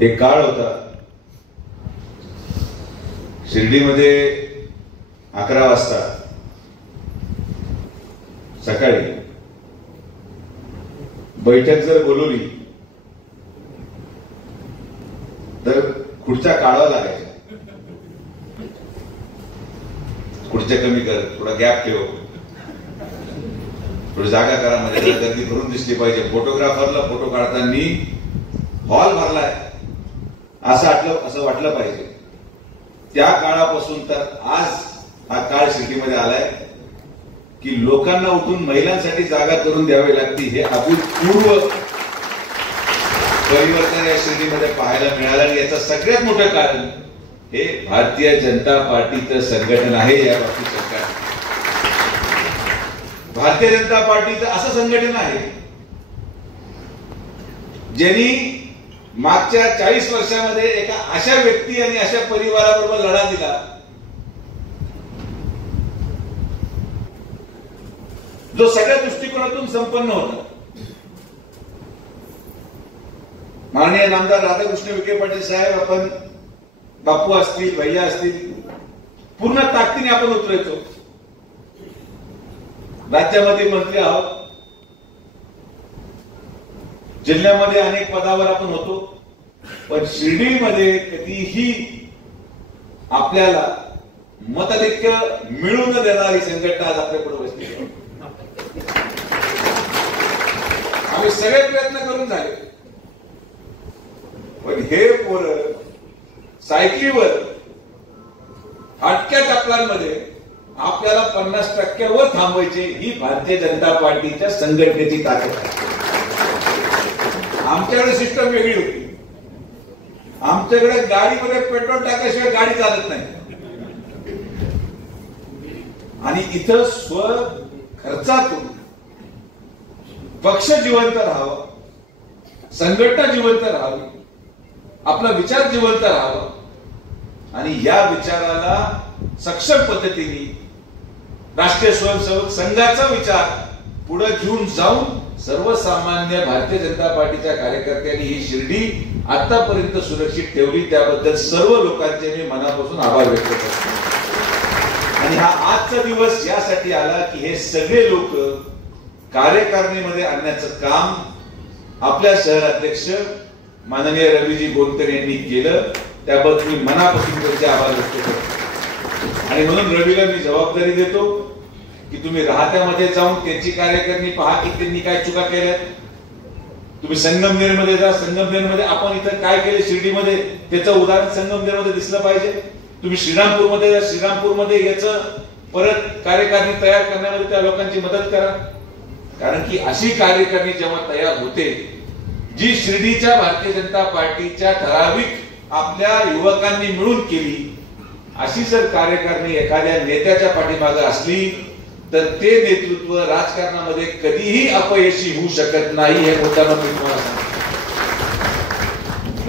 एक काळ होता शिर्डीमध्ये 11 वाजता सकाळी बैठक जर बोलवली तर खुर्च्या काढाव्या लागायच्या. खुर्च्या कमी कर, थोडा गॅप ठेव, थोडी जागा करा, म्हणजे गर्दी भरून दिसली पाहिजे. फोटोग्राफरला फोटो काढताना हॉल भरलाय असं वाटलं पाहिजे. त्या काळापासून तर आज हा काळ शिर्डीमध्ये आलाय की लोकांना उठून महिलांसाठी जागा करून द्यावी लागते. हे अभूतपूर्व परिवर्तन या शिर्डीमध्ये पाहायला मिळालं. याचं सगळ्यात मोठं कारण हे भारतीय जनता पार्टीचं संघटन आहे. या बाबतीत सरकार भारतीय जनता पार्टीचं असं संघटन आहे ज्यांनी मागच्या 40 वर्षामध्ये एका अशा व्यक्ती आणि अशा परिवाराबरोबर लढा दिला जो सगळ्या दृष्टिकोनातून संपन्न होता. माननीय नामदार राधाकृष्ण विखे पाटील साहेब, आपण बापू असतील, भैया असतील, पूर्ण ताकदीने आपण उतरायचो. राज्यामध्ये मंत्री आहोत, जिल्ह्यामध्ये अनेक पदावर आपण होतो, पण शिर्डीमध्ये कधीही आपल्याला मताधिक्य मिळून देणारी संघटना आज आपल्यापुढे बसली. आम्ही सगळे प्रयत्न करून झाले, पण हे पोरं सायकलीवर हटक्या चपलांमध्ये आपल्याला 50% थांबवायचे. ही भारतीय जनता पार्टीच्या संघटनेची ताकद आहे. आमच्याकडे सिस्टम वेगळी होती. आमच्याकडे गाडीमध्ये पेट्रोल टाकल्याशिवाय गाडी चालत नाही. आणि इथं स्व खर्चातून पक्ष जिवंत राहावा, संघटना जिवंत राहावी, आपला विचार जिवंत राहावा आणि या विचाराला सक्षम पद्धतीने राष्ट्रीय स्वयंसेवक संघाचा विचार पुढे घेऊन जाऊन सर्वसामान्य भारतीय जनता पार्टीच्या कार्यकर्त्यांनी ही शिर्डी आतापर्यंत सुरक्षित ठेवली. त्याबद्दल सर्व लोकांचे मी मनापासून आभार व्यक्त करतो. आणि हा आजचा दिवस यासाठी आला की हे सगळे लोक कार्यकारिणीमध्ये आणण्याचं काम आपल्या शहराध्यक्ष माननीय रवीजी बोनकर यांनी केलं. त्याबद्दल मी मनापासून त्यांचे आभार व्यक्त करतो. आणि म्हणून रवीला मी जबाबदारी देतो की तुम्ही राहत्यामध्ये जाऊन त्यांची कार्यकारिणी पहा की त्यांनी काय चुका केल्या. तुम्ही संगमनेरमध्ये जा, संगमनेरमध्ये आपण इथं काय केले शिर्डीमध्ये त्याचं उदाहरण संगमनेरमध्ये दिसलं पाहिजे. तुम्ही श्रीरामपूरमध्ये जा, श्रीरामपूरमध्ये याचं परत कार्यकारिणी तयार करण्यामध्ये त्या लोकांची मदत करा. कारण की अशी कार्यकारिणी जेव्हा तयार होते जी शिर्डीच्या भारतीय जनता पार्टीच्या ठराविक आपल्या युवकांनी मिळून केली, अशी जर कार्यकारिणी एखाद्या नेत्याच्या पाठीमागे असली तर ते नेतृत्व राजकारणामध्ये कधीही अपयशी होऊ शकत नाही. हे मुद्दा मी तुम्हाला सांगतो.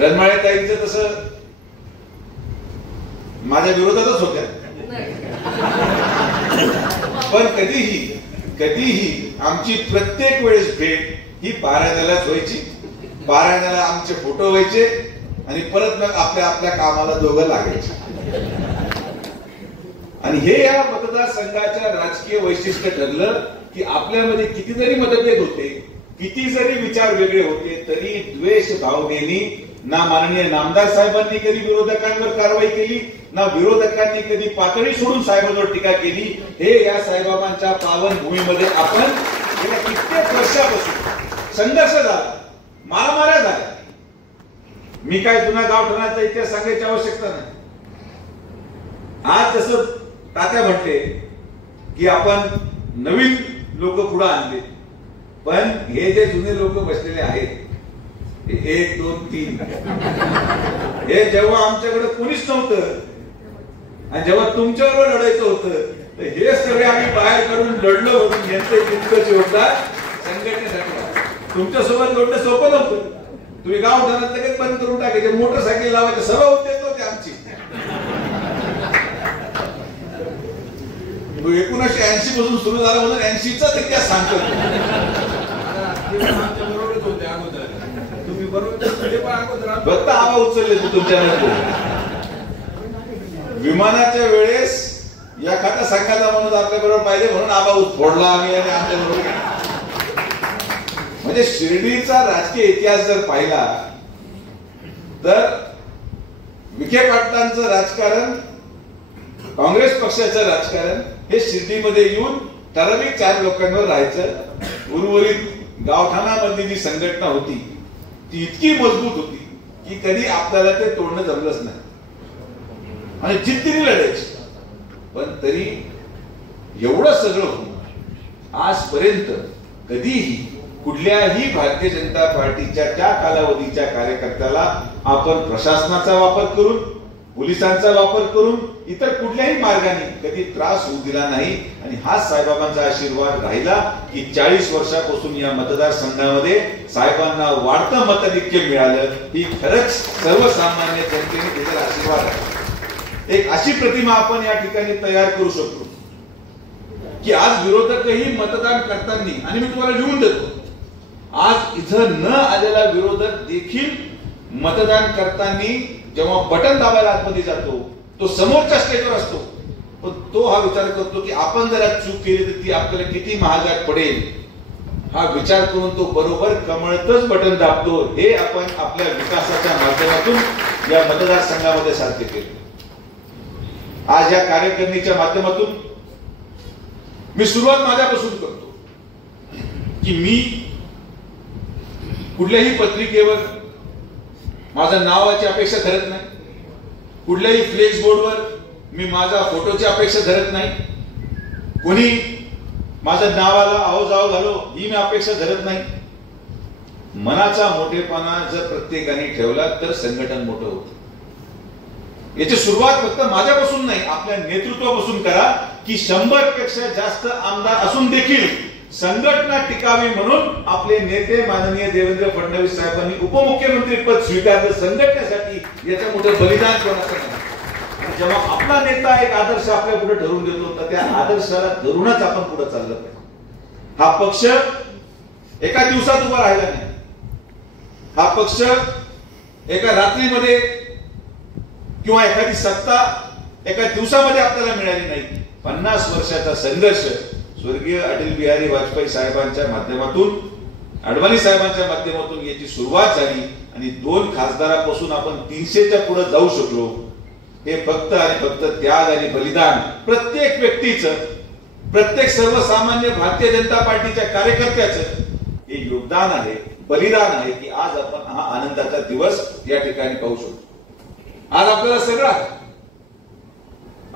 रणमाळे ताईंचं तसं माझ्या विरोधातच होत्या, पण कधीही आमची प्रत्येक वेळेस भेट ही पारायणालाच व्हायची. पारायणाला आमचे फोटो व्हायचे आणि परत मग आपल्या कामाला दोघं लागायचे. आणि हे या मतदारसंघाच्या राजकीय वैशिष्ट्य ठरलं की आपल्यामध्ये किती जरी मतभेद होते, किती जरी विचार वेगळे होते, तरी द्वेष भावनेनी ना माननीय नामदार साहेबांनी कधी विरोधकांवर कारवाई केली, ना विरोधकांनी कधी पातळी सोडून साहेबांवर टीका केली. हे या साईबाबांच्या पावन भूमीमध्ये आपण गेल्या कित्येक वर्षापासून संघर्ष झाला, मारामाऱ्या झाल्या. मी काय जुना गाव ठरण्याचा इतिहास सांगायची आवश्यकता नाही. आज जसं तात्या म्हणते की आपण नवीन लोक पुढे आणले, पण हे जे जुने लोक बसलेले आहेत 1, 2, 3 हे जेव्हा आमच्याकडे कोणीच नव्हतं आणि जेव्हा तुमच्याबरोबर लढायचं होतं तर हे सगळे आम्ही बाहेर काढून लढलो होतो. यांचं तितकंच योगदान संघटनेसाठी. तुमच्यासोबत लढणं सोपं नव्हतं. तुम्ही गाव ठरत लगेच बंद करून टाकायचे, मोटरसायकल लावायचे, सर्व उद्योग होते आमची. 1980 पासून सुरू झाला म्हणून 80चा इतिहास सांगतो. आमच्या बरोबरच होते अगोदर. तुम्ही बरोबर फक्त आवा उचलले तुमच्या विमानाच्या वेळेस एखादा संघाचा माणूस आपल्या बरोबर पाहिजे म्हणून आबा फोडला आम्ही आणि आमच्या बरोबर. म्हणजे शिर्डीचा राजकीय इतिहास जर पाहिला तर विखे पाटलांचं राजकारण, काँग्रेस पक्षाचं राजकारण हे शिर्डीमध्ये येऊन ठराविक 4 लोकांवर राहायचं. उर्वरित गावठाणामधली जी संघटना होती ती इतकी मजबूत होती की कधी आपल्याला ते तोडणं जमलंच नाही आणि जिद्दीने लढायची. पण तरी एवढं सगळं होऊन आजपर्यंत कधीही कुठल्याही भारतीय जनता पार्टीच्या त्या कालावधीच्या कार्यकर्त्याला आपण प्रशासनाचा वापर करून, पोलिसांचा वापर करून, इतर कुठल्याही मार्गाने कधी त्रास होऊ दिला नाही. आणि हा साईबाबांचा आशीर्वाद राहिला की 40 वर्षापासून या मतदारसंघामध्ये साहेबांना वाढतं मताधिक्य मिळालं. ही खरंच सर्वसामान्य जनतेने दिलेला आशीर्वाद आहे. एक अशी प्रतिमा आपण या ठिकाणी तयार करू शकतो की आज विरोधकही मतदान करताना, आणि मी तुम्हाला लिहून देतो, आज इथं न आलेला विरोधक देखील मतदान करताना जेव्हा बटन दाबायला आतमध्ये जातो तो समोरच्या स्टेजवर असतो, पण तो हा विचार करतो की आपण जर चूक केली तर ती आपल्याला किती महागात पडेल. हा विचार करून तो बरोबर कमळतच बटन दाबतो. हे आपण आपल्या विकासाच्या माध्यमातून या मतदारसंघामध्ये साध्य केले. आज या कार्यकारिणीच्या माध्यमातून मी सुरुवात माझ्यापासून करतो की मी कुठल्याही पत्रिकेवर माझ्या नावाची अपेक्षा धरत नाही, कुठल्याही फ्लेक्स बोर्डवर मी माझा फोटोची अपेक्षा धरत नाही, कोणी माझ्या नावाला आहो जाओ घालो ही मी अपेक्षा धरत नाही. मनाचा मोठेपणा जर प्रत्येकाने ठेवला तर संघटन मोठं होतं. याची सुरुवात फक्त माझ्यापासून नाही, आपल्या नेतृत्वापासून करा की 100 पेक्षा जास्त आमदार असून देखील संघटना टिकावी म्हणून आपले नेते माननीय देवेंद्र फडणवीस साहेबांनी उपमुख्यमंत्री पद स्वीकारलं संघटनेसाठी. याचं मोठं बलिदान कोणाचं नाही. जेव्हा आपला नेता एक आदर्श आपल्या पुढे ठरवून देतो तर त्या आदर्शाला धरूनच आपण पुढे चाललं पाहिजे. हा पक्ष एका दिवसात उभा राहिला नाही. हा पक्ष एका रात्रीमध्ये किंवा एखादी सत्ता एका दिवसामध्ये आपल्याला मिळाली नाही. 50 वर्षाचा संघर्ष स्वर्गीय अटल बिहारी वाजपेयी साहेबांच्या माध्यमातून, अडवाणी साहेबांच्या माध्यमातून याची सुरुवात झाली आणि 2 खासदारापासून आपण 300च्या पुढे जाऊ शकलो. हे फक्त आणि फक्त त्याग आणि बलिदान प्रत्येक व्यक्तीचं, प्रत्येक सर्वसामान्य भारतीय जनता पार्टीच्या कार्यकर्त्याचं हे योगदान आहे, बलिदान आहे की आज आपण हा आनंदाचा दिवस या ठिकाणी पाहू शकतो. आज आपल्याला सगळं आहे.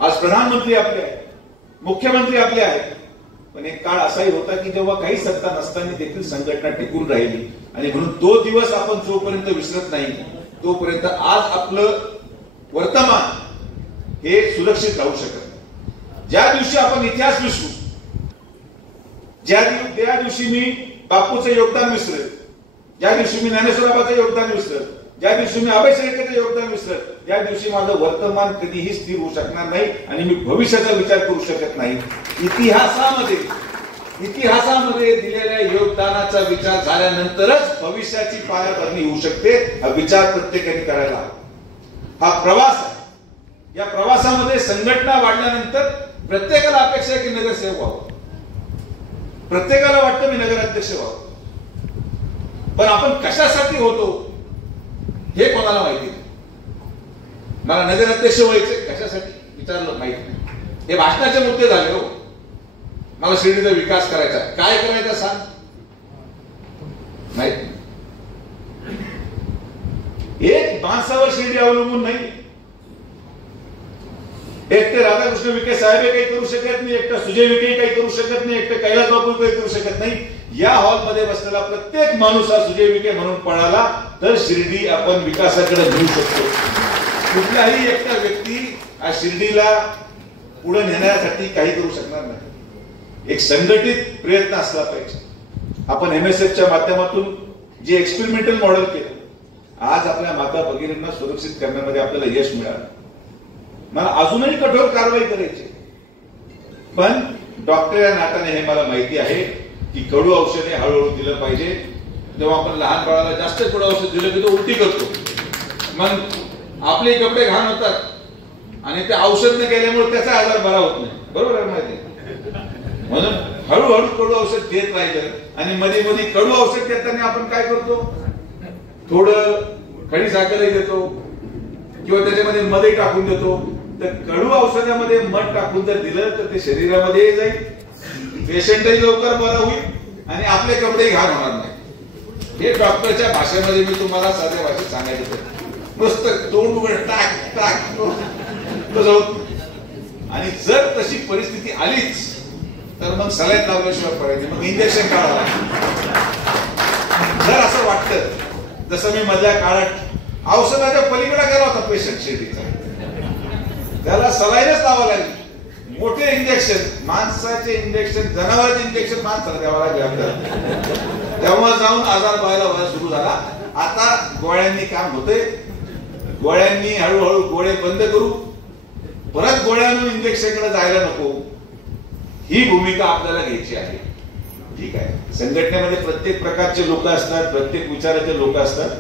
आज प्रधानमंत्री आपले आहेत, मुख्यमंत्री आपले आहेत, पण एक काळ असाही होता की जेव्हा काही सत्ता नसताना देखील संघटना टिकून राहिली. आणि म्हणून तो दिवस आपण जोपर्यंत विसरत नाही तोपर्यंत आज आपलं वर्तमान हे सुरक्षित राहू शकत नाही. ज्या दिवशी आपण इतिहास विसरू, ज्या दिवशी मी बापूचं योगदान विसरेल, ज्या दिवशी मी ज्ञानेश्वराबाचं योगदान विसरेल, ज्या दिवशी मी अभय शेळकेचं योगदान विसरेल, त्या दिवशी माझं वर्तमान कधीही स्थिर होऊ शकणार नाही आणि मी भविष्याचा विचार करू शकत नाही. इतिहासामध्ये दिलेल्या योगदानाचा विचार झाल्यानंतरच भविष्याची पायाभरणी होऊ शकते. हा विचार प्रत्येकाने करायला हवा. हा प्रवास आहे. या प्रवासामध्ये संघटना वाढल्यानंतर प्रत्येकाला अपेक्षा आहे की नगरसेवक व्हावं, प्रत्येकाला वाटतं मी नगराध्यक्ष व्हावं, पण आपण कशासाठी होतो हे कोणाला माहिती नाही. मला नगराध्यक्ष व्हायचे कशासाठी विचारलं माहित नाही. हे भाषणाचे मुद्दे झाले. हो, मला शिर्डीचा विकास करायचा, काय करायचा सांग, माहित नाही. एक माणसावर शिर्डी अवलंबून नाही. एकटे राधाकृष्ण विखे साहेब काही करू शकत नाही, एकटा सुजय विखे काही करू शकत नाही, एकटे कैलास बापू काही करू शकत नाही. या हॉलमध्ये बसलेला प्रत्येक माणूस हा सुजय विखे म्हणून पळाला तर शिर्डी आपण विकासाकडे घेऊ शकतो. कुठलाही एकटा व्यक्ती शिर्डीला पुढे नेण्यासाठी काही करू शकणार नाही. एक संघटित प्रयत्न असला पाहिजे. आपण MSFच्या माध्यमातून जे एक्सपेरिमेंटल मॉडेल केलं, आज आपल्या माता भगिनींना सुरक्षित करण्यामध्ये आपल्याला यश मिळालं. मला अजूनही कठोर कारवाई करायची, पण डॉक्टर या नात्याने हे मला माहिती आहे की कडू औषधे हळूहळू दिलं पाहिजे. तेव्हा आपण लहान बाळाला जास्त थोडं औषध दिलं की तो उलटी करतो, मग आपले कपडे घाण होतात आणि ते औषध न केल्यामुळे त्याचा आजार बरा होत नाही. बरोबर आहे माहिती? म्हणून हळूहळू कडू औषध घेत राहिलं आणि मध्ये मध्ये कडू औषध घेताना आपण काय करतो, थोडं खडी साखरही देतो किंवा त्याच्यामध्ये मधही टाकून देतो. तर कडू औषधामध्ये मध टाकून जर दिलं तर ते शरीरामध्ये जाईल, पेशंटही लवकर बरा होईल आणि आपले कपडेही घाण होणार नाही. हे डॉक्टरच्या भाषेमध्ये मी तुम्हाला साध्या भाषेत सांगायचं, नुसतं तोंड उघड टाक टाक आणि जर तशी परिस्थिती आलीच तर मग सलाईन लावल्याशिवाय पडायचे, मग इंजेक्शन काढावं. जर असं वाटतं, जसं मी मधल्या काळात औषधाच्या पलीकडे गेला होता पेशंट शिर्डीचा, त्याला सलाईनच लावावं लागली. मोठे इंजेक्शन, माणसाचे इंजेक्शन, जनावरांचे इंजेक्शन माणसाला द्यावं लागले. तेव्हा जाऊन आजार व्हायला सुरू झाला. आता गोळ्यांनी काम होते, गोळ्यांनी हळूहळू गोळे बंद करू, परत गोळ्यांवर इंजेक्शनकडे जायला नको, ही भूमिका आपल्याला घ्यायची आहे. ठीक आहे, संघटनेमध्ये प्रत्येक प्रकारचे लोक असतात, प्रत्येक विचाराचे लोक असतात.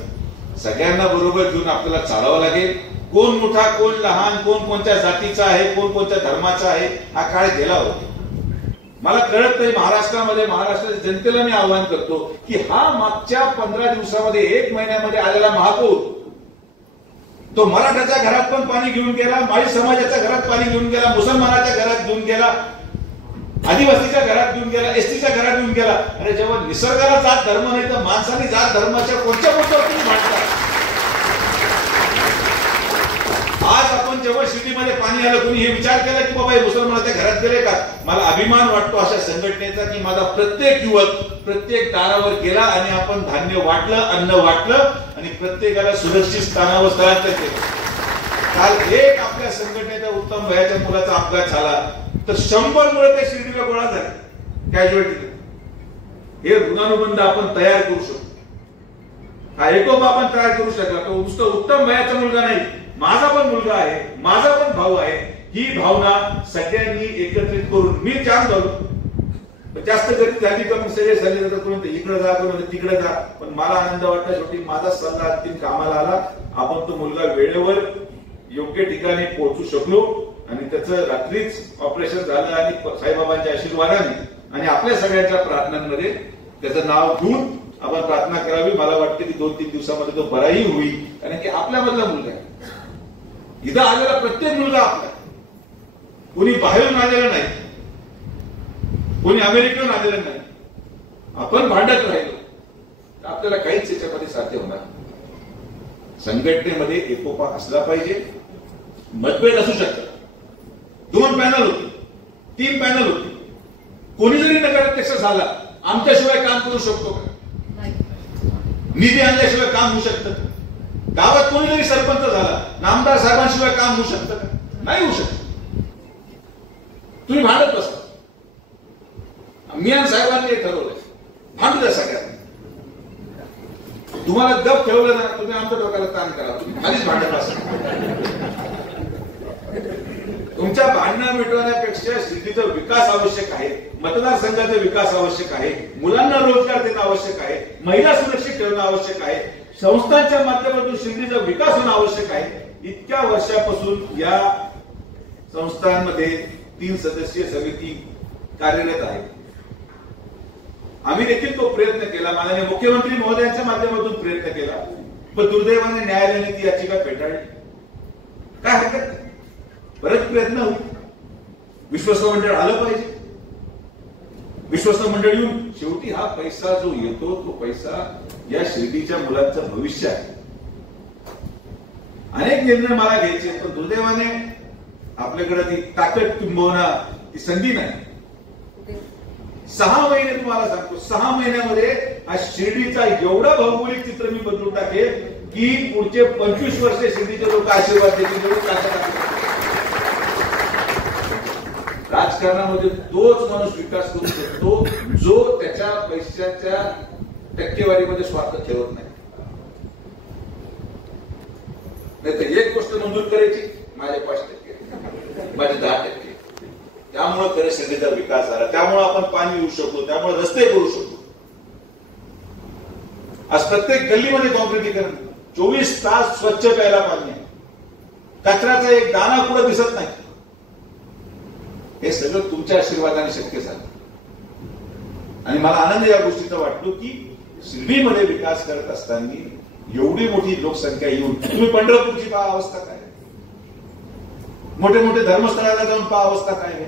सगळ्यांना बरोबर घेऊन आपल्याला चालावं लागेल. कोण मोठा, कोण लहान, कोण कोणत्या जातीचा आहे, कोण कोणत्या धर्माचा आहे, हा काळ गेला होता. मला कळत नाही, महाराष्ट्राच्या जनतेला मी आवाहन करतो की हा मागच्या 15 दिवसामध्ये, 1 महिन्यामध्ये आलेला महापूर, तो मराठाच्या घरात पण पाणी घेऊन गेला, माळी समाजाच्या घरात पाणी घेऊन गेला, मुसलमानाच्या घरात घेऊन गेला, आदिवासीच्या घरात घेऊन गेला, एसटीच्या घरात घेऊन गेला. अरे जेव्हा निसर्गाला जात धर्म नाही तर माणसाने जात धर्माच्या कोणत्या गोष्टीवर तुम्ही भांडता? आज आपण जेव्हा शिर्डीमध्ये पाणी आलं, कोणी हे विचार केला की बाबा हे मुसलमानाच्या घरात गेले का? मला अभिमान वाटतो अशा संघटनेचा की माझा प्रत्येक युवक प्रत्येक दारावर गेला आणि आपण धान्य वाटलं, अन्न वाटलं आणि प्रत्येकाला सुरक्षित स्थानावर स्थलांतर केलं. काल एक आपल्या संघटनेच्या उत्तम भयाच्या मुलाचा अपघात झाला तर 100 मुळे त्या शिर्डीला गोळा झाले कॅज्युअल्टी. हे ऋणानुबंध आपण तयार करू शकतो, हा एकोपा आपण तयार करू शकला. तो नुसतं उत्तम भयाचा मुलगा नाही, माझा पण मुलगा आहे, माझा पण भाऊ आहे, ही भावना सगळ्यांनी एकत्रित करून. मी जाम झालो, जास्त गती झाली का मग सगळे झाले तर कोण इकडे जा, कोण तिकडे जा, पण मला आनंद वाटला. शेवटी माझा सल्ला अंतिम कामाला आला. आपण तो मुलगा वेळेवर योग्य ठिकाणी पोहोचू शकलो आणि त्याचं रात्रीच ऑपरेशन झालं आणि साईबाबांच्या आशीर्वादाने आणि आपल्या सगळ्यांच्या प्रार्थनांमध्ये त्याचं नाव घेऊन आपण प्रार्थना करावी. मला वाटतं की 2-3 दिवसामध्ये तो बराही होईल, कारण की आपल्यामधला मुलगा आहे. इथं आलेला प्रत्येक मुलगा आपला, कोणी बाहेरून आलेला नाही, कोणी अमेरिकेहून आलेलं नाही. आपण भांडत राहिलो तर आपल्याला काहीच याच्यामध्ये साध्य होणार. संघटनेमध्ये एकोपा असला पाहिजे. मतभेद असू शकतात, 2 पॅनल होते, 3 पॅनल होते, कोणी जरी नगराध्यक्ष झाला आमच्याशिवाय काम करू शकतो का? निधी आणल्याशिवाय काम होऊ शकतं? गावात कोणी जरी सरपंच झाला नामदार साहेबांशिवाय काम होऊ शकतं का? नाही होऊ शकत. तुम्ही भांडत बसता. मी आणि साहेबांनी हे ठरवलंय, भांडू द्या सगळ्यांना. तुम्हाला गप ठेवलं ना, तुम्ही आमच्या डोक्याला ताण करा, तुम्ही खालीच भांडत बसा. तुमच्या भांडणं मिटवण्यापेक्षा शिर्डीचा विकास आवश्यक आहे, मतदारसंघाचा विकास आवश्यक आहे, मुलांना रोजगार देणं आवश्यक आहे, महिला सुरक्षित ठेवणं आवश्यक आहे, संस्थांच्या माध्यमातून शिर्डीचा विकास होणं आवश्यक आहे. इतक्या वर्षापासून या संस्थांमध्ये 3 सदस्यीय समिती कार्यरत आहे. आम्ही देखील तो प्रयत्न केला, माननीय मुख्यमंत्री महोदयांच्या माध्यमातून प्रयत्न केला, पण दुर्दैवाने न्यायालयाने ती याचिका फेटाळली. काय हरकत नाही, बरेच प्रयत्न होईल. विश्वस्त मंडळ आलं पाहिजे. विश्वस्त मंडळ येऊन शेवटी हा पैसा जो येतो तो पैसा या शिर्डीच्या मुलांचं भविष्य आहे. अनेक निर्णय मला घ्यायचे, पण दुर्दैवाने आपल्याकडे ती ताकद किंबहुना ती संधी नाही. 6 महिने तुम्हाला सांगतो, 6 महिन्यामध्ये हा शिर्डीचा एवढा भौगोलिक चित्र मी बदलून टाकेल की पुढचे 25 वर्षे शिर्डीचे लोक आशीर्वाद देतील. राजकारणामध्ये तोच माणूस विकास करू शकतो जो त्याच्या पैशाच्या टक्केवारीमध्ये स्वार्थ ठेवत नाही. नाहीतर एक गोष्ट मंजूर करायची, माझे 5%, माझे 10%. त्यामुळे खरं शिर्डीचा विकास झाला, त्यामुळे आपण पाणी येऊ शकतो, त्यामुळे रस्ते करू शकतो. आज प्रत्येक गल्लीमध्ये कॉन्क्रिटीकरण, 24 तास स्वच्छ प्यायला पाणी आहे, कचऱ्याचा एक दाणा पुढे दिसत नाही. हे सगळं तुमच्या आशीर्वादाने शक्य झालं. आणि मला आनंद या गोष्टीचा वाटतो की शिर्डीमध्ये विकास करत असताना एवढी मोठी लोकसंख्या येऊन, तुम्ही पंढरपूरची पहा अवस्था काय, मोठे मोठे धर्मस्थळाला जाऊन पहा अवस्था काय आहे.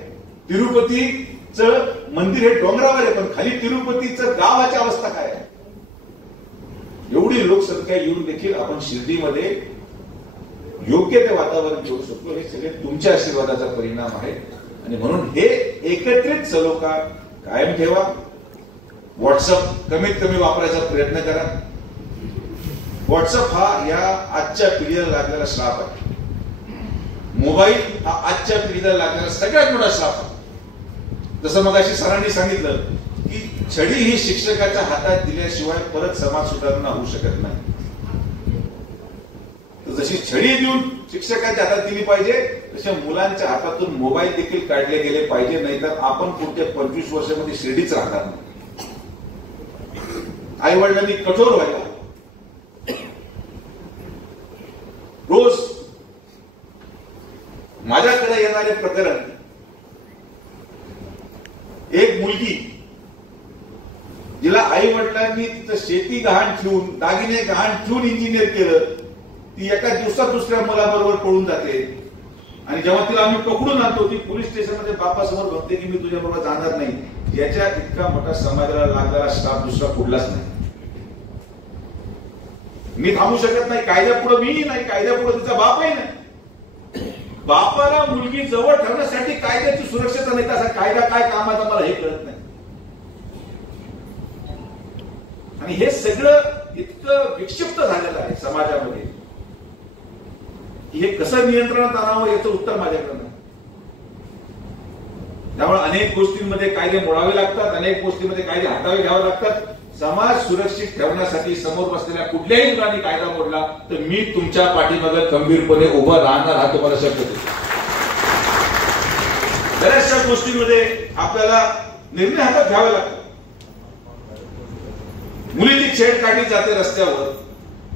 तिरुपतीचं मंदिर हे डोंगरावर आहे, पण खाली तिरुपतीचं गावाची अवस्था काय आहे. एवढी लोकसंख्या येऊन देखील आपण शिर्डीमध्ये योग्य ते वातावरण ठेवू शकतो. हे सगळे तुमच्या आशीर्वादाचा परिणाम आहे. आणि म्हणून हे एकत्रित सलोखा कायम ठेवा. व्हॉट्सअप कमीत कमी वापरायचा प्रयत्न करा. व्हॉट्सअप हा या आजच्या पिढीला लागलेला श्राप आहे. मोबाईल हा आजच्या पिढीला लागलेला सगळ्यात मोठा श्राप आहे. जसं मगाशी सरांनी सांगितलं की छडी ही शिक्षकाच्या हातात दिल्याशिवाय परत समाज सुधारणा होऊ शकत नाही. जशी छडी देऊन शिक्षकाच्या हातात दिली पाहिजे, तशा मुलांच्या हातातून मोबाईल देखील काढले गेले पाहिजे. नाहीतर आपण पुढच्या 25 वर्षामध्ये शिर्डीच राहणार नाही. आई वडिलांनी कठोर व्हायला. रोज माझ्याकडे येणारे प्रकरण, एक मुलगी जिला आई वडिलांनी तिथं शेती गहाण ठेवून, दागिने गहाण ठेवून इंजिनियर केलं, ती एका दिवसात दुसऱ्या मुलाबरोबर पळून जाते. आणि जेव्हा तिला आम्ही पकडून आणतो, ती पोलीस स्टेशनमध्ये बापासमोर म्हणते की मी तुझ्याबरोबर जाणार नाही. याच्या इतका मोठा समाजाला लागणारा श्राप दुसरा कुठलाच नाही. मी थांबू शकत नाही. कायद्यापुढे मी नाही, कायद्यापुढे तिचा बापही नाही. बापाला मुलगी जवळ ठेवण्यासाठी कायद्याची सुरक्षता नाही, असा कायदा काय कामाचा मला हे कळत नाही. आणि हे सगळं इतकं विक्षिप्त झालेलं आहे समाजामध्ये की हे कसं नियंत्रणात आणावं याचं उत्तर माझ्याकडे नाही. त्यामुळे अनेक गोष्टींमध्ये कायदे मोडावे लागतात, अनेक गोष्टींमध्ये कायदे हातावे घ्यावे लागतात. समाज सुरक्षित ठेवण्यासाठी समोर बसलेल्या कुठल्याही मुलांनी कायदा मोडला तर मी तुमच्या पाठीमागे खंबीरपणे उभं राहणार, हा तुम्हाला शब्द देतो. बऱ्याचशा गोष्टींमध्ये आपल्याला निर्णय हातात घ्यावे लागतात. मुलीची छेड काढली जाते रस्त्यावर,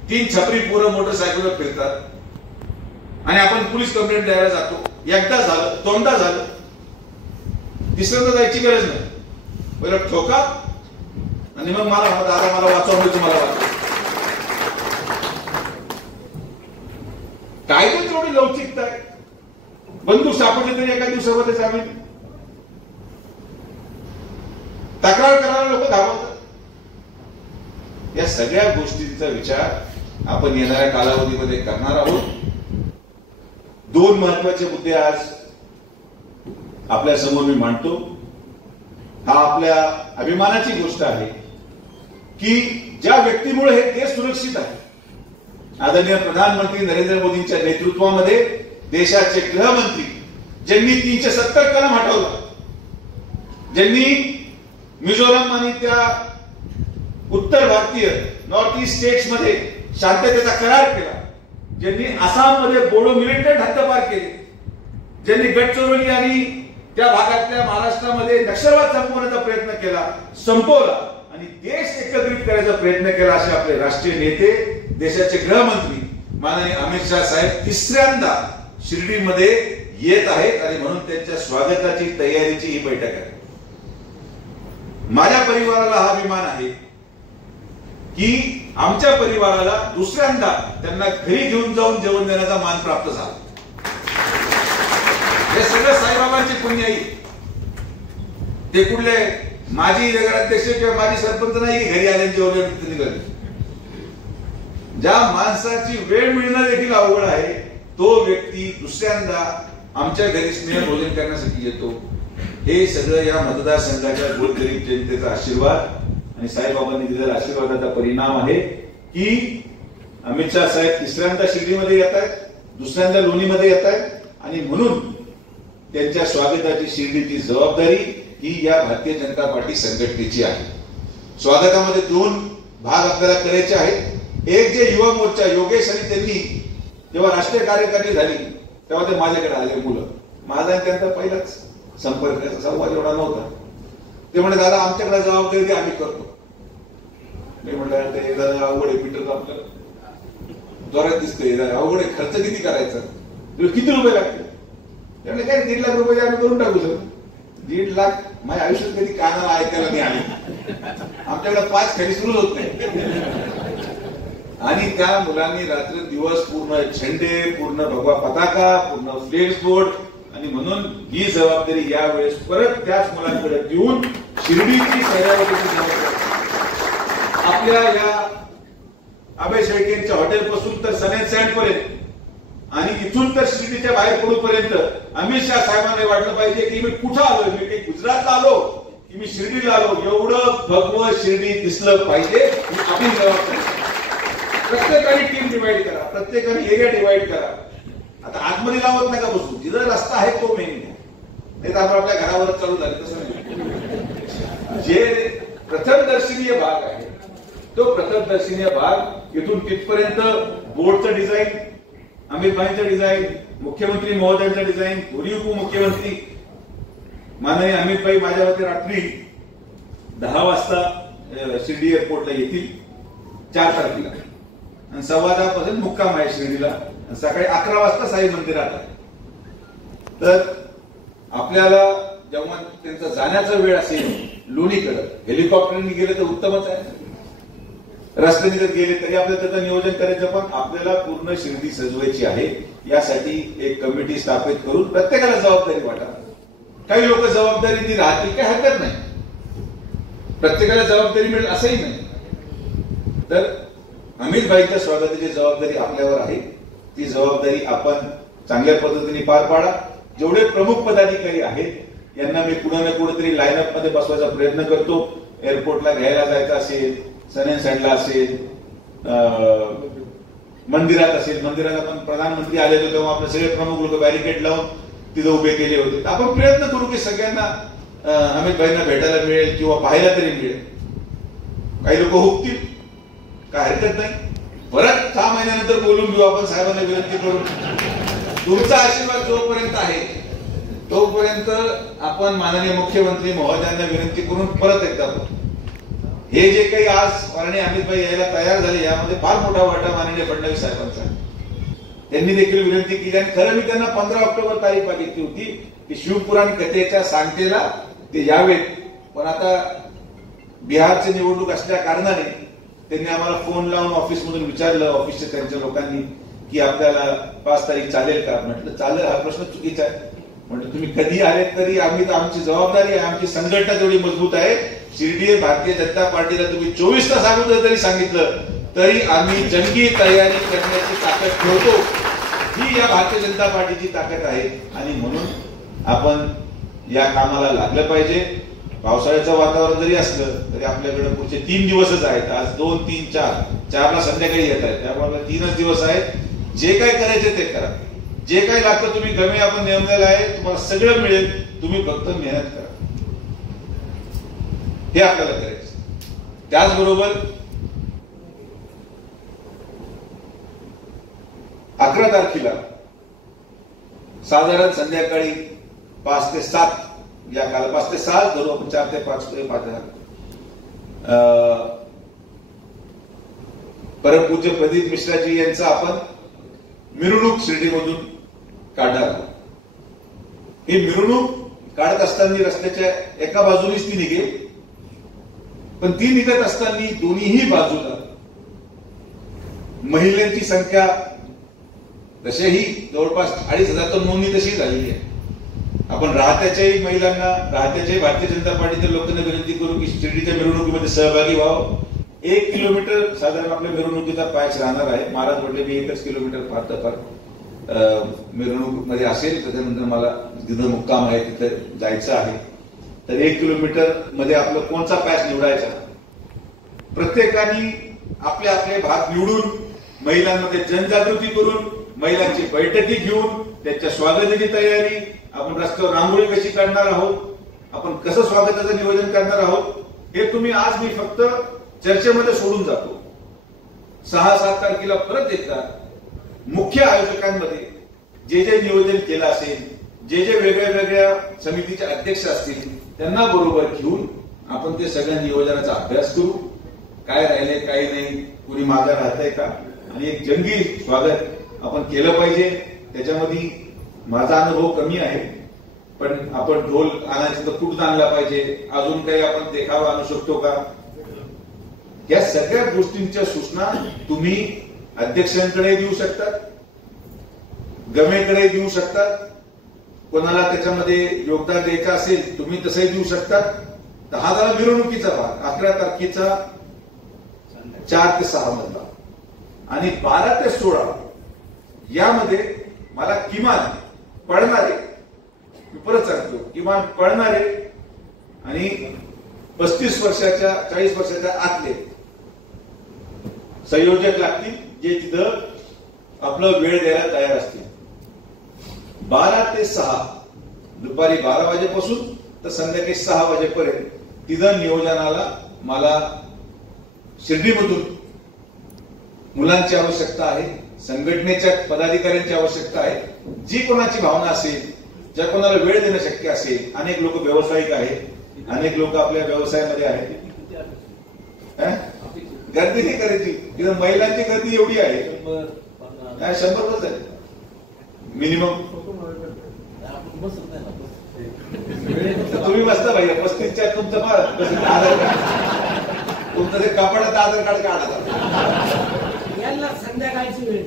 3 छपरी पोरं मोटरसायकलवर फिरतात आणि आपण पोलीस कंप्लेंट द्यायला जातो. एकदा झालं, दोनदा झालं, तिसऱ्यांदा जायची गरज नाही. पहिलं ठोका आणि मग मला दादा मला वाचवा, मी तुम्हाला वाचवा. कायद्यात एवढी लवचिकता आहे. बंदूक सापडली तरी एका दिवसामध्ये जामीन. तक्रार करायला लोक धावतात. या सगळ्या गोष्टींचा विचार आपण येणाऱ्या कालावधीमध्ये करणार आहोत. 2 महत्वाचे मुद्दे आज आपल्या समोर मी मांडतो. हा आपल्या अभिमानाची गोष्ट आहे की ज्या व्यक्तीमुळे हे देश सुरक्षित आहे, आदरणीय प्रधानमंत्री नरेंद्र मोदींच्या नेतृत्वामध्ये देशाचे गृहमंत्री ज्यांनी 370 कलम हटवला, ज्यांनी मिझोरम आणि त्या उत्तर भारतीय नॉर्थ ईस्ट स्टेट्स मध्ये शांततेचा करार केला, ज्यांनी आसाममध्ये बोडो मिलिटंट हद्दपार केले, ज्यांनी गडचिरोली आणि त्या भागातल्या महाराष्ट्रामध्ये नक्षलवाद संपवण्याचा प्रयत्न केला, संपवला आणि देश एकत्रित करायचा प्रयत्न केला, असे आपले राष्ट्रीय नेते, देशाचे गृहमंत्री माननीय अमित शाह साहेब तिसऱ्यांदा शिर्डीमध्ये येत आहेत. आणि म्हणून त्यांच्या स्वागताची तयारीची ही बैठक आहे. माझ्या परिवाराला हा अभिमान आहे की आमच्या परिवाराला दुसऱ्यांदा त्यांना घरी घेऊन जाऊन जेवण देण्याचा मान प्राप्त झाला. हे सगळं साईबाबांची पुण्याई. ते कुठले माजी नगराध्यक्ष किंवा माजी सरपंच नाही घरी आले जेवण निघाले. ज्या माणसाची वेळ मिळणं देखील अवघड आहे, तो व्यक्ती दुसऱ्यांदा आमच्या घरी स्नेह भोजन करण्यासाठी येतो. हे सगळं या मतदारसंघाच्या गोरगरीब जनतेचा आशीर्वाद आणि साईबाबांनी दिलेला आशीर्वादाचा परिणाम आहे की अमित शाह साहेब तिसऱ्यांदा शिर्डीमध्ये येत आहेत, दुसऱ्यांदा लोणीमध्ये येत आहेत. आणि म्हणून त्यांच्या स्वागताची शिर्डीची जबाबदारी ही या भारतीय जनता पार्टी संघटनेची आहे. स्वागतामध्ये 2 भाग आपल्याला करायचे आहेत. एक जे युवा मोर्चा योगेश आणि त्यांनी जेव्हा राष्ट्रीय कार्यकारिणी झाली तेव्हा ते माझ्याकडे आले मुलं. माझा त्यांचा पहिलाच संपर्क संवाद एवढा नव्हता. ते म्हणे दादा आमच्याकडे जबाबदारी आम्ही करतो. मी म्हटलं ते जरा अवघड आहे पीटर, आपलं जोरात दिसतंय, जरा अवघड आहे, खर्च किती करायचा, तुला किती रुपये लागतील? त्यामुळे काय 1.5 लाख रुपये आम्ही करून टाकू सर. 1.5 लाख माझ्या आयुष्यात कधी कानाला ऐकायला नाही आले. आमच्याकडे 5 खरी सुरू होत नाही. आणि त्या मुलांनी रात्र दिवस पूर्ण झेंडे, पूर्ण भगवा पताका, पूर्ण फ्लेक्स बोर्ड, आणि म्हणून ही जबाबदारी यावेळेस परत त्याच मुलांकडे देऊन शिर्डीची सजावटीची जबाबदारी आपल्या या अभय शेळकेंच्या हॉटेलपासून तर सन अँड सँड पर्यंत आणि इथून तर शिर्डीच्या बाहेर पडूपर्यंत अमित शाह साहेबांना वाटलं पाहिजे की मी कुठं आलोय, मी काही गुजरातला आलो की मी शिर्डीला आलो, एवढं भगवं शिर्डी दिसलं पाहिजे. ही आपली जबाबदारी. प्रत्येकाने टीम डिवाइड करा, प्रत्येकाने एरिया डिवाइड करा. आता आतमध्ये लावत नका बसू, जिथं रस्ता आहे तो मेन घ्या, नाही तर आपण आपल्या घरावरच चालू झाले तसं नाही. जे प्रथमदर्शनीय भाग आहे तो प्रथमदर्शनीय भाग इथून तिथपर्यंत बोर्डचं डिझाईन, अमित भाईंचं डिझाईन, मुख्यमंत्री महोदयांचं डिझाईन, दोन्ही उपमुख्यमंत्री माननीय अमित भाई माझ्यावरती रात्री 10 वाजता शिर्डी एअरपोर्टला येतील 4 तारखेला, आणि 10:15 पर्यंत मुक्काम आहे शिर्डीला, सकाळी 11 वाजता साई मंदिरात आहे. तर आपल्याला जेव्हा त्यांचा जाण्याचा वेळ असेल लोणीकडे, हेलिकॉप्टरने गेले तर उत्तमच आहे, रस्त्याने जर गेले तरी आपल्याला त्याचं नियोजन करायचं, पण आपल्याला पूर्ण शिर्डी सजवायची आहे. यासाठी एक कमिटी स्थापित करून प्रत्येकाला जबाबदारी वाटा. काही लोक जबाबदारी ती राहतील, काही हरकत नाही, प्रत्येकाला जबाबदारी मिळेल असंही नाही. तर अमित भाईच्या स्वागताची जबाबदारी आपल्यावर आहे. ती जबाबदारी आपण चांगल्या पद्धतीने पार पाडा. जेवढे प्रमुख पदाधिकारी आहेत यांना मी कुठं ना कुठेतरी लाईनअप मध्ये बसवायचा प्रयत्न करतो. एअरपोर्टला घ्यायला जायचं असेल, सन अँड सँडला असेल, मंदिरात असेल, मंदिरात आपण प्रधानमंत्री आले होते तेव्हा आपले सगळे प्रमुख लोक बॅरिकेड लावून तिथे उभे केले होते. आपण प्रयत्न करू की सगळ्यांना अमित भाईंना भेटायला मिळेल किंवा पाहायला तरी मिळेल. काही लोक हुकतील, काय हरकत नाही, परत 6 महिन्यानंतर बोलून घेऊ आपण, साहेबांना विनंती करू. तुमचा आशीर्वाद जोपर्यंत आहे तोपर्यंत आपण माननीय मुख्यमंत्री महोदयांना विनंती करून परत एकदा हे जे काही आज माननीय अमित भाई यायला तयार झाले यामध्ये फार मोठा वाटा माननीय फडणवीस साहेबांचा. त्यांनी देखील विनंती केली आणि खरं मी त्यांना 15 ऑक्टोबर तारीख मागितली होती की शिवपुराण कथेच्या सांगतेला ते यावेत, पण आता बिहारची निवडणूक असल्या कारणाने त्यांनी आम्हाला फोन लावून ऑफिसमधून विचारलं, ऑफिसच्या त्यांच्या लोकांनी, की आपल्याला 5 तारीख चालेल का? म्हटलं चालेल, हा प्रश्न चुकीचा आहे. म्हटलं तुम्ही कधी आले तरी आम्ही तर आमची जबाबदारी आहे, आमची संघटना जेवढी मजबूत आहे, शिर्डी भारतीय जनता पार्टीला तुम्ही 24 तास अगोदर जरी सांगितलं तरी आम्ही जंगी तयारी करण्याची ताकद ठेवतो. ही या भारतीय जनता पार्टीची ताकद आहे आणि म्हणून आपण या कामाला लागलं पाहिजे. पावसाळ्याचं वातावरण जरी असलं तरी आपल्याकडे पुढचे 3 दिवसच आहेत. आज 2, 3, 4ला संध्याकाळी येत आहेत, त्यामुळे 3च दिवस आहेत. जे काय करायचे ते करा, जे काही लागतं तुम्ही गमे आपण नेमलेला आहे, तुम्हाला सगळं मिळेल, तुम्ही फक्त मेहनत करा, हे आपल्याला करायचं. त्याचबरोबर 11 तारखेला साधारण संध्याकाळी 5 ते 7 या काल 5 ते 6 धरू आपण, 4 ते 5 परमपूज्य प्रदीप मिश्राजी यांचा आपण मिरवणूक शिर्डीमधून काढणार आहोत. ही मिरवणूक काढत असताना रस्त्याच्या एका बाजूनेच ती निघेल, पण ती निघत असताना दोन्हीही बाजूला महिलांची संख्या तसेही जवळपास 2,500 तर नोंदणी तशी झालेली आहे. आपण राहत्याच्याही महिलांना, राहत्याच्याही भारतीय जनता पार्टीच्या लोकांना विनंती करू की शिर्डीच्या मिरवणुकीमध्ये सहभागी व्हावं. 1 किलोमीटर साधारण आपल्या मिरवणुकीचा पॅच राहणार आहे. महाराज म्हटले की 1 किलोमीटर फार तर फार मिरवणूक मध्ये असेल, त्याच्यानंतर मला जिथं मुक्काम आहे तिथं जायचं आहे. तर 1 किलोमीटर मध्ये आपलं कोणचा पॅच निवडायचा, प्रत्येकाने आपले आपले भाग निवडून महिलांमध्ये जनजागृती करून महिलांची बैठकी घेऊन त्याच्या स्वागताची तयारी, आपण रस्त्यावर रांगोळी कशी काढणार आहोत, आपण कसं स्वागताचं नियोजन करणार आहोत, हे तुम्ही आज मी फक्त चर्चेमध्ये सोडून जातो. 6-7 तारखेला परत एकदा मुख्य आयोजकांमध्ये जे जे नियोजन केलं असेल, जे जे वेगळ्या वेगळ्या समितीचे अध्यक्ष असतील त्यांना बरोबर घेऊन आपण ते सगळ्या नियोजनाचा अभ्यास करू काय राहिले काय नाही, कुणी मागे राहतंय का, आणि एक जंगी स्वागत आपण केलं पाहिजे. त्याच्यामध्ये माझा अनुभव कमी आहे, पण आपण ढोल आणायचं तर कुठून आणला पाहिजे, अजून काही आपण देखावा आणू शकतो का, या सगळ्या गोष्टींच्या सूचना तुम्ही अध्यक्षांकडे देऊ शकतात, गमेकडे देऊ शकतात. कोणाला त्याच्यामध्ये योगदान द्यायचं असेल तुम्ही तसंही देऊ शकतात. 10 झाला मिरवणुकीचा भाग, 11 तारखेचा 4 ते 6 मधला, आणि 12 ते 16 यामध्ये मला किमान पडणारे, मी परत सांगतो, किमान पडणारे आणि 35 वर्षाच्या 40 वर्षाच्या आतले संयोजक लागतील, जे तिथं आपलं वेळ द्यायला तयार असतील. 12 ते 6 दुपारी 12 वाजेपासून तर संध्याकाळी 6 वाजेपर्यंत तिथं नियोजनाला मला शिर्डीमधून मुलांची आवश्यकता आहे, संघटनेच्या पदाधिकाऱ्यांची आवश्यकता आहे. जी कोणाची भावना असेल, ज्या कोणाला वेळ देणं शक्य असेल, अनेक लोक व्यावसायिक आहेत, अनेक लोक आपल्या व्यवसायामध्ये आहेत, गर्दी नाही करायची. तिथं महिलांची गर्दी एवढी आहे, 100 आहे मिनिमम. तुम्ही बसता पाहिजे 35च्या तुमचं आधार कार्ड, तुमचं ते कापडाचं आधार कार्ड काढा संध्याकाळची वेळ.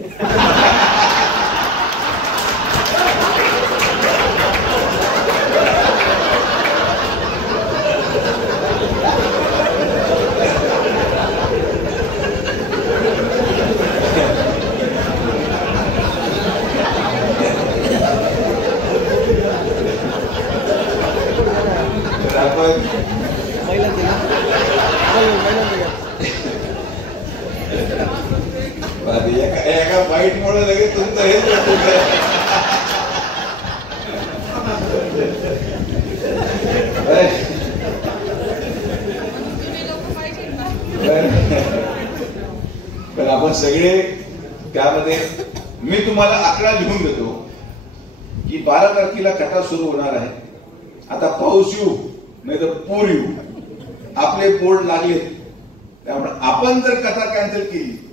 एका बाईटमुळे लगेच तुमचं हेच पण आपण सगळे त्यामध्ये, मी तुम्हाला आकडा लिहून देतो की 12 तारखेला कथा सुरू होणार आहे. आता पाऊस येऊ नाही तर पूर येऊ, आपले बोर्ड लागले, त्यामुळे आपण जर कथा कॅन्सल केली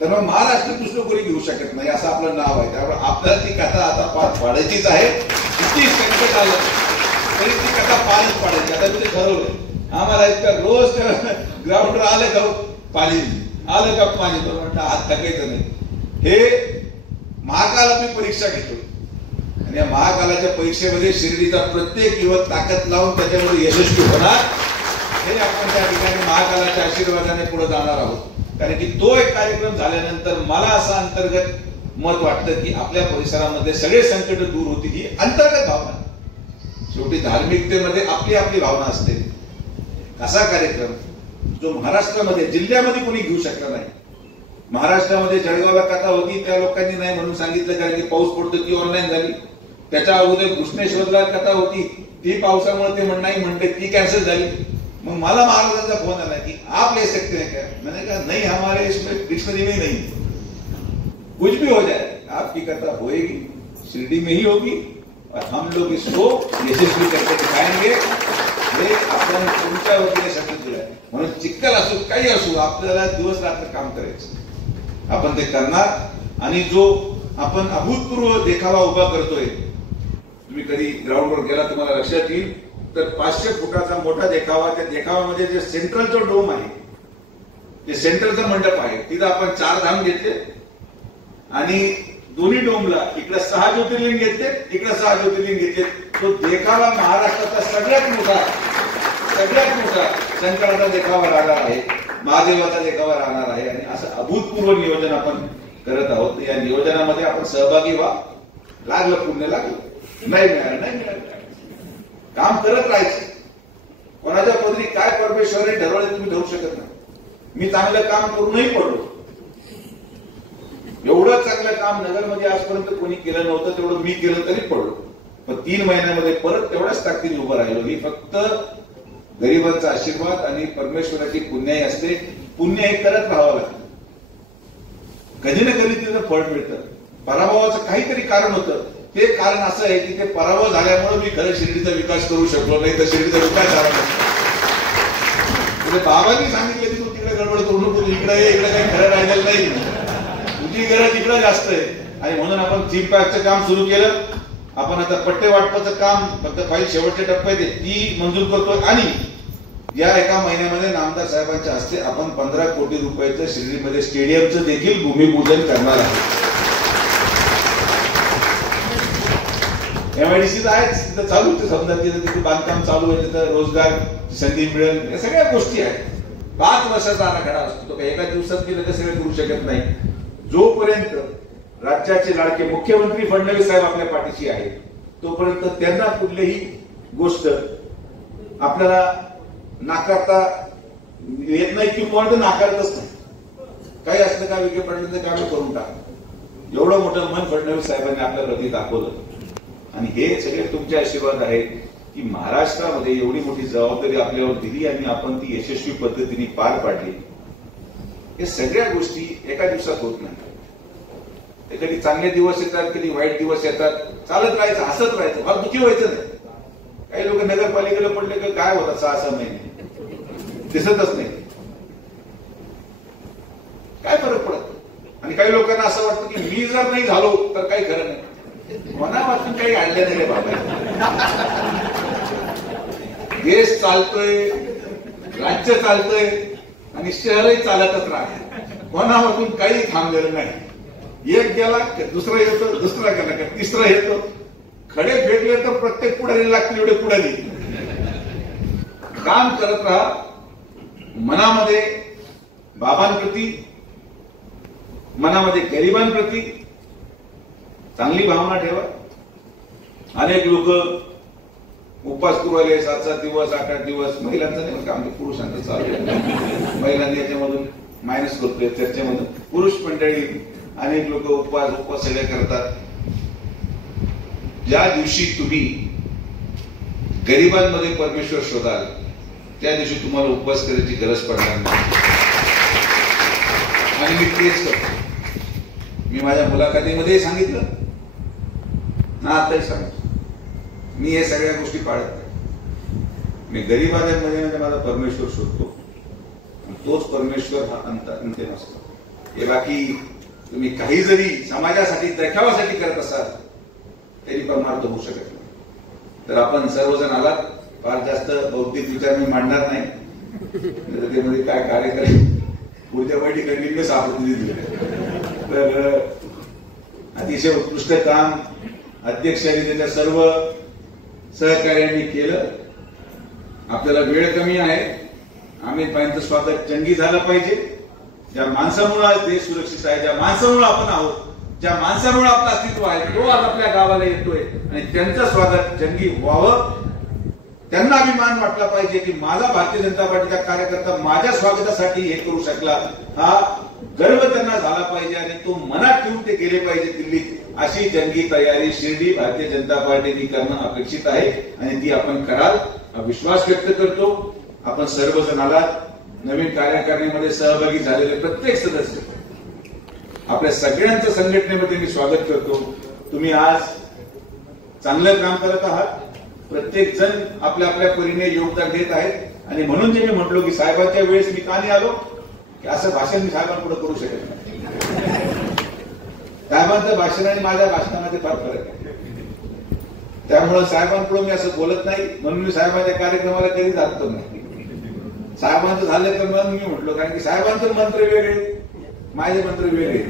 तर मग महाराष्ट्र दुसरं कोणी घेऊ शकत नाही, असं आपलं नाव आहे. त्यामुळे आपल्याला ती कथा आता पार पाडायचीच आहे. किती संकट आलं तरी ती कथा पारच पाडायची. आता मी ते ठरवलंय, आम्हाला इतकं रोज ग्राउंडवर आलं का पाणी, आलं का पाणी, तर म्हटलं हात थकायचं नाही. हे महाकाल मी परीक्षा घेतो, आणि या महाकालाच्या परीक्षेमध्ये शिर्डीचा प्रत्येक युवक ताकद लावून त्याच्यामध्ये यशस्वी होणार, हे आपण त्या ठिकाणी महाकालाच्या आशीर्वादाने पुढे जाणार आहोत. कारण की तो एक कार्यक्रम झाल्यानंतर मला असं अंतर्गत मत वाटतं की आपल्या परिसरामध्ये सगळे संकट दूर होतील, ही अंतर्गत भावना. शेवटी धार्मिकतेमध्ये आपली आपली भावना असते. असा कार्यक्रम जो महाराष्ट्रामध्ये जिल्ह्यामध्ये कोणी घेऊ शकला नाही. महाराष्ट्रामध्ये जळगावला कथा होती, त्या लोकांनी नाही म्हणून सांगितलं कारण की पाऊस पडतो, ती ऑनलाईन झाली. त्याच्या अगोदर कृष्णेश्वरला कथा होती, ती पावसामुळे ते नाही म्हणते, ती कॅन्सल झाली. मग मला महाराजांचा फोन आला की आप ले सकते हैं क्या? मैंने कहा नहीं, हमारे इसमें डिक्शनरी में नहीं, कुछ भी हो जाए आपकी कथा होएगी, शिरडी में ही होगी, और हम लोग इसको यशस्वी करके दिखाएंगे. हे आपण तुमच्या वतीने शब्द दिलाय. म्हणून चिखल असो काही असो, आपल्याला दिवस रात्र काम करायचं, आपण ते करणार. आणि जो आपण अभूतपूर्व देखावा उभा करतोय, तुम्ही कधी ग्राउंडवर गेला तुम्हाला लक्षात येईल, तर 500 फुटाचा मोठा देखावा. त्या देखावामध्ये जे सेंट्रलचं डोम आहे, जे सेंट्रलचं मंडप आहे, तिथं आपण 4 धाम घेतले, आणि दोन्ही डोमला इकडे 6 ज्योतिर्लिंग घेतले, इकडे 6 ज्योतिर्लिंग घेतले. तो देखावा महाराष्ट्राचा सगळ्यात मोठा शंकराचा देखावा राहणार आहे, महादेवाचा देखावा राहणार आहे. आणि असं अभूतपूर्व नियोजन आपण करत आहोत. या नियोजनामध्ये आपण सहभागी व्हा. लागलं पुण्य लागलं, नाही मिळालं, काम करत राहायचं. कोणाच्या पदरी काय परमेश्वराने ठरवले तुम्ही ठरवू शकत नाही. मी चांगलं काम करूनही पडलो. एवढं चांगलं काम नगरमध्ये आजपर्यंत कोणी केलं नव्हतं, तेवढं मी केलं तरी पडलो. पण 3 महिन्यामध्ये परत तेवढ्याच ताकदीने उभं राहिलो. ही फक्त गरिबांचा आशीर्वाद आणि परमेश्वराची पुण्याई असते. पुण्य हे करत राहावं लागतं. कधी ना कधी तिथं फळ मिळतं. पराभवाचं काहीतरी कारण होतं. ते कारण असं आहे की ते पराभव झाल्यामुळे मी खरं शिर्डीचा विकास करू शकलो नाही, तर शिर्डीचा विकास झाला नाही. बाबांनी सांगितलं की तू तिकडे गडबड इकडे इकडे काही खरं राहिलेलं नाही. तुझी गरज इकडे जास्त आहे आणि म्हणून आपण थीम पार्कचं काम सुरू केलं. आपण आता पट्टे वाटपाचं काम फक्त फाईल शेवटच्या टप्प्यात आहे ती मंजूर करतोय आणि या एका महिन्यामध्ये नामदार साहेबांच्या हस्ते आपण 15 कोटी रुपयाचं शिर्डीमध्ये स्टेडियमचं देखील भूमिपूजन करणार आहोत. MIDC आहेच तिथं चालू आहे, समजा तिथं बांधकाम चालू आहे, तिथं रोजगार संधी मिळेल, या सगळ्या गोष्टी आहेत. 5 वर्षाचा आराखडा असतो तो काही एका दिवसात केलं तर सगळं करू शकत नाही. जोपर्यंत राज्याचे लाडके मुख्यमंत्री फडणवीस साहेब आपल्या पाठीशी आहेत तोपर्यंत त्यांना कुठलीही गोष्ट आपल्याला नाकारता येत नाही किंवा नाकारतच नाही. काही असलं का वेगळे पडलं तर काम करून टाक एवढं मोठं मन फडणवीस साहेबांनी आपल्या प्रती दाखवलं. आणि हे सगळे तुमचे आशीर्वाद आहेत की महाराष्ट्रामध्ये एवढी मोठी जबाबदारी आपल्यावर दिली आणि आपण ती यशस्वी पद्धतीने पार पाडली. हे सगळ्या गोष्टी एका दिवसात होत नाही. कधी चांगले दिवस येतात, कधी वाईट दिवस येतात. चालत राहायचं, हसत राहायचं, फार दुःखी व्हायचं नाही. काही लोक नगरपालिकेला पडले की काय होतात 6-6 महिने दिसतच नाही, काय फरक पडत. आणि काही लोकांना असं वाटतं की मी जर नाही झालो तर काही खरं नाही. मनापासून काही आणलं नाही रे बाबा. देश चालतोय, राज्य चालतोय आणि शहरही चालतच राहते. मनापासून काही थांबलेलं नाही. एक गेला दुसरा येतो, दुसरा गेला का तिसरा येतो. खडे फेकले तर प्रत्येक पुढारी लागतील एवढे पुढारी काम करत राहा. मनामध्ये बाबांप्रती, मनामध्ये गरिबांप्रती चांगली भावना ठेवा. अनेक लोक उपवास करू आले 7-7 दिवस 8-8 दिवस. महिलांचं नाही काम, पुरुषांचं चालू आहे. महिलांनी याच्यामधून मायनस करतोय चर्चेमधून. पुरुष मंडळी अनेक लोक उपवास सगळे करतात. ज्या दिवशी तुम्ही गरिबांमध्ये परमेश्वर शोधाल त्या दिवशी तुम्हाला उपवास करायची गरज पडणार नाही. आणि मी तेच करतो. मी माझ्या मुलाखतीमध्ये सांगितलं ना, आताही सांगतो, मी हे सगळ्या गोष्टी पाळत नाही. मी गरिबांमध्ये माझा परमेश्वर शोधतो. तोच परमेश्वर हा अंतिम असतो. हे बाकी तुम्ही काही जरी समाजासाठी देखावासाठी करत असाल तरी परमार्थ होऊ शकत नाही. तर आपण सर्वजण आलात. फार जास्त बौद्धिक विचार मी मांडणार नाही. त्यामध्ये काय कार्यक्रम पुढच्या बैठकीला निम्न सापडून दिले. तर अतिशय उत्कृष्ट काम अध्यक्षांनी त्याच्या सर्व सहकार्यांनी केलं. आपल्याला वेळ कमी आहे. आम्ही पाहिजे स्वागत जंगी झालं पाहिजे. ज्या माणसामुळे आज देश सुरक्षित आहे, ज्या माणसामुळे आपण आहोत, ज्या माणसामुळे आपलं अस्तित्व आहे, तो आज आपल्या गावाला येतोय आणि त्यांचं स्वागत जंगी व्हावं. त्यांना अभिमान वाटला पाहिजे की माझा भारतीय जनता पार्टीचा कार्यकर्ता माझ्या स्वागतासाठी हे करू शकला. हा गर्व त्यांना झाला पाहिजे आणि तो मनात ठेवून ते गेले पाहिजे दिल्लीत. अशी जंगी तयारी शिर्डी भारतीय जनता पार्टीने करणं अपेक्षित आहे आणि ती आपण कराल हा विश्वास व्यक्त करतो. आपण सर्वजण आलात. नवीन कार्यकारिणीमध्ये सहभागी झालेले प्रत्येक सदस्य, आपल्या सगळ्यांचं संघटनेमध्ये मी स्वागत करतो. तुम्ही आज चांगलं काम करत आहात. प्रत्येक जण आपल्या आपल्या परीने योगदान देत आहेत आणि म्हणून जे मी म्हटलो की साहेबांच्या वेळेस मी का नाही आलो की असं भाषण मी साहेबांपुढे करू शकत नाही. साहेबांचं भाषण आणि माझ्या भाषणामध्ये फार फरक आहे. त्यामुळे साहेबांपुढे मी असं बोलत नाही. म्हणून मी साहेबांच्या कार्यक्रमाला कधी जातो नाही. साहेबांचं झालं तर म्हणून मी म्हटलो, कारण की साहेबांचं मंत्र वेगळे, माझे मंत्र वेगळे.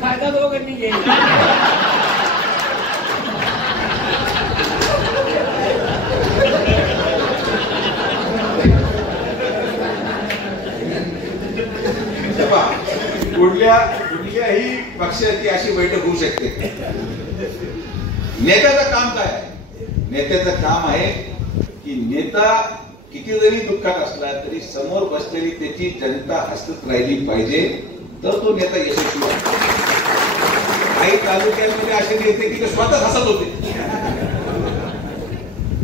फायदा दोघांनी घ्यायचा. कुठल्याही पक्षाची अशी बैठक होऊ शकते. नेत्याचं काम काय आहे? नेत्याचं काम आहे की नेता किती जरी दुःखात असला तरी समोर बसलेली त्याची जनता हसत राहिली पाहिजे, तर तो नेता यशस्वी होतो. काही तालुक्यांमध्ये असे नेते की ते स्वतः हसत होते,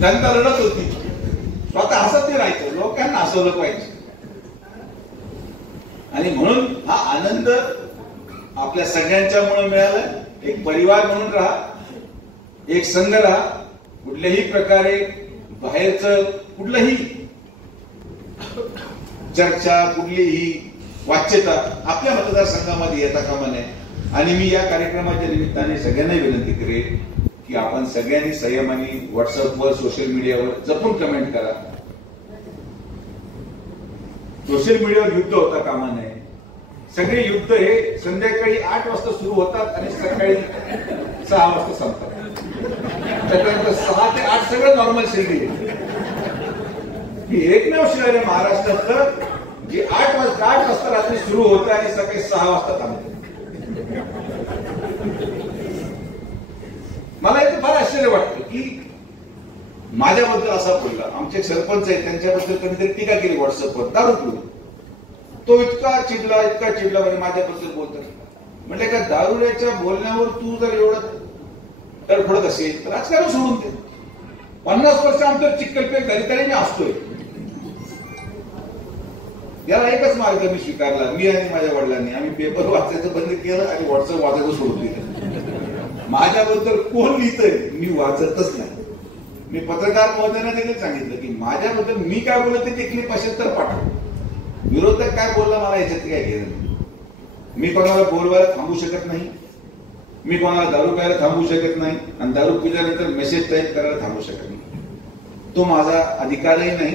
जनता रडत होती, स्वतः हसत नाही राहायचं, लोकांना हसवलं पाहिजे. आणि म्हणून हा आनंद आपल्या सगळ्यांच्यामुळे मिळाला. एक परिवार म्हणून राहा. एक संघाला कुठल्याही प्रकारे बाहेरचं कुठलंही चर्चा, कुठलीही वाच्यता आपल्या मतदारसंघामध्ये येता कामा नये. आणि मी या कार्यक्रमाच्या निमित्ताने सगळ्यांना विनंती करेन की आपण सगळ्यांनी संयमाने व्हॉट्सअपवर, सोशल मीडियावर जपून कमेंट करा. सोशल मीडियावर युद्ध होता कामा नये. सगळे युद्ध हे संध्याकाळी 8 वाजता सुरू होतात आणि सकाळी 6 वाजता संपतात. त्याच्यानंतर 6 ते 8 सगळं नॉर्मल शिर्डी. ही एकमेव शहर आहे महाराष्ट्रातलं जे 8 वाजता रात्री सुरू होतं आणि सकाळी 6 वाजता थांबतं. मला इथे फार आश्चर्य वाटतं की माझ्याबद्दल असा बोलला. आमचे सरपंच आहेत, त्यांच्याबद्दल कधीतरी टीका केली व्हॉट्सअपवर, दारू पिऊन. तो इतका चिडला म्हणजे माझ्याबद्दल बोलतो. म्हणजे का दारुड्याच्या बोलण्यावर तू जर एवढं तडफडत असेल तर राजकारण सोडून दे. 50 वर्ष आमचं चिक्कलपेक झाली तरी मी असतोय. याला एकच मार्ग मी स्वीकारला. मी आणि माझ्या वडिलांनी आम्ही पेपर वाचायचं बंद केलं आणि व्हॉट्सअप वाचायचं सोडून दिलं. माझ्याबद्दल कोण लिहितंय मी वाचतच नाही. मी पत्रकार महोदयांना देखील सांगितलं की माझ्याबद्दल मी काय बोलत ते क्लिप असेल तर पाठव. विरोधक काय बोलला मला याच्यात काय घेणं नाही. मी कोणाला बोलवायला थांबू शकत नाही. मी कोणाला दारू प्यायला थांबू शकत नाही आणि दारू पिल्यानंतर मेसेज टाईप करायला थांबू शकत नाही. तो माझा अधिकारही नाही.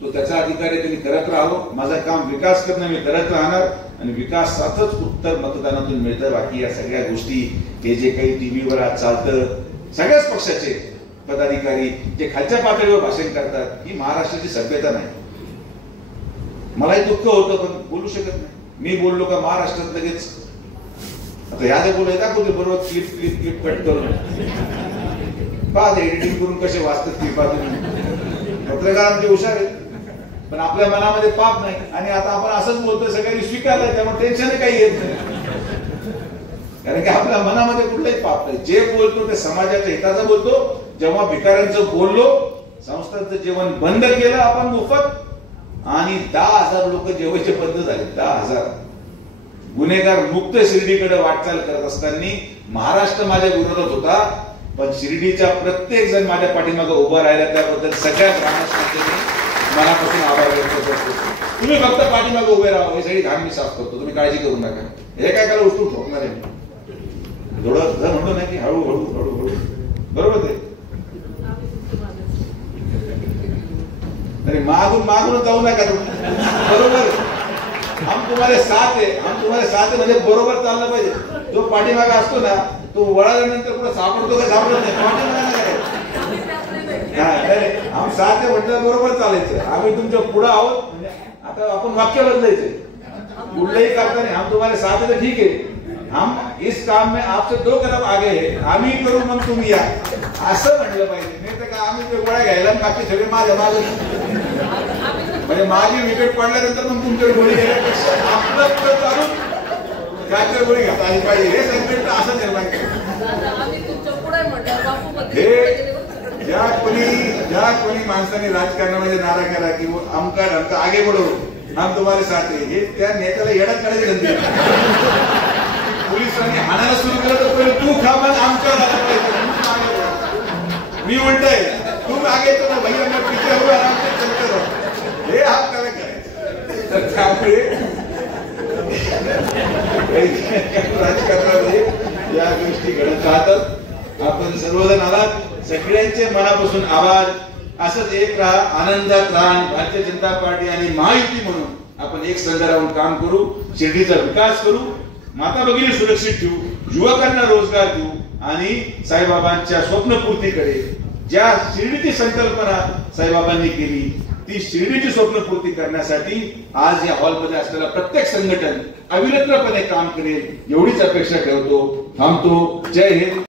तो त्याचा अधिकार आहे, त्यांनी करत राहावं. माझं काम विकास करणं, मी करत राहणार आणि विकासाचंच उत्तर मतदानातून मिळतं. बाकी या सगळ्या गोष्टी हे जे काही टीव्हीवर आज चालतं, सगळ्याच पक्षाचे पदाधिकारी जे खालच्या पातळीवर भाषण करतात, ही महाराष्ट्राची सभ्यता नाही. मलाही दुःख होतं पण बोलू शकत नाही. मी बोललो का महाराष्ट्रात लगेच आता ह्या बोलाय दाखवते बरोबर क्लिप कट करून पहा एडिटिंग करून कसे वाचतात क्लिपा. पत्रकार आमचे हुशार आहेत पण आपल्या मनामध्ये पाप नाही. आणि आता आपण असंच बोलतोय, सगळ्यांनी स्वीकारलंय, त्यामुळे टेन्शन काही येत नाही. कारण की आपल्या मनामध्ये कुठलंही पाप नाही. जे बोलतो ते समाजाच्या हिताचं बोलतो. जेव्हा भिकाऱ्यांचं बोललो, संस्थांचं जेवण बंद केलं आपण मोफत आणि 10,000 लोक जेवायचे बंद झाले. 10,000 गुन्हेगार मुक्त शिर्डीकडे वाटचाल करत असताना महाराष्ट्र माझ्या विरोधात होता, पण शिर्डीच्या प्रत्येक जण माझ्या पाठीमागे उभा राहिला. त्याबद्दल सगळ्या ग्रामस्थांनी मनापासून आभार व्यक्त करतो. तुम्ही फक्त पाठीमागे उभे राहा, हे सगळी घाण मी साफ करतो, तुम्ही काळजी करू नका. हे काय करायला उठून ठोकणार आहे थोडं जर म्हणतो ना की हळूहळू हळूहळू बरोबर ते. अरे मागून जाऊ नका तुम्ही. बरोबर हम तुम्हाला साथ आहे म्हणजे बरोबर चाललं पाहिजे. जो पाठीमागा असतो ना तो वळाल्यानंतर पुढे सापडतो का सापडत नाही. आम साथ आहे म्हटलं बरोबर चालायचं. आम्ही तुमच्या पुढे आहोत. आता आपण वाक्य बदलायचे. कुठलंही करताना हम तुम्हाला साथ आहे तर ठीक आहे, हम इस काम में आपसे 2 कदम आगे है, आम्ही करू मग तुम्ही या असं म्हटलं पाहिजे. नाही तर का आम्ही ते गोळ्या घ्यायला बाकी सगळे माझ्या मागे म्हणजे माझी विकेट पडल्यानंतर मग तुमच्याकडे गोळी गेल्यापेक्षा आपलं पुढे चालून त्याच्यावर गोळी घेता आली पाहिजे. हे संकट असं निर्माण केलं. हे ज्या कोणी माणसाने राजकारणामध्ये नारा केला की आमका आगे बढो हम तुम्हाला साथ आहे, हे त्या नेत्याला येण्यात करायची गंदी. पोलिसांनी हाणायला सुरू केलं तर पहिले तू खा मग आमच्या मी म्हणतोय तू मागे येतो ना भैया पिछे हुआ आराम से चलते रहो. हे हात काय करायचं. तर त्यामुळे राजकारणामध्ये या गोष्टी घडत राहतात. आपण सर्वजण आलात, सगळ्यांचे मनापासून आभार. असंच एक राहा, आनंदात राहा. भारतीय जनता पार्टी आणि महायुती म्हणून आपण एक संघ राहून काम करू, शिर्डीचा विकास करू, माता भगिनी सुरक्षित ठेवू, युवकांना रोजगार देऊ आणि साईबाबांच्या स्वप्नपूर्तीकडे ज्या शिर्डीची संकल्पना साईबाबांनी केली ती शिर्डीची स्वप्नपूर्ती करण्यासाठी आज या हॉलमध्ये असलेला प्रत्येक संघटन अविरतपणे काम करेल एवढीच अपेक्षा ठेवतो. थांबतो. जय हिंद.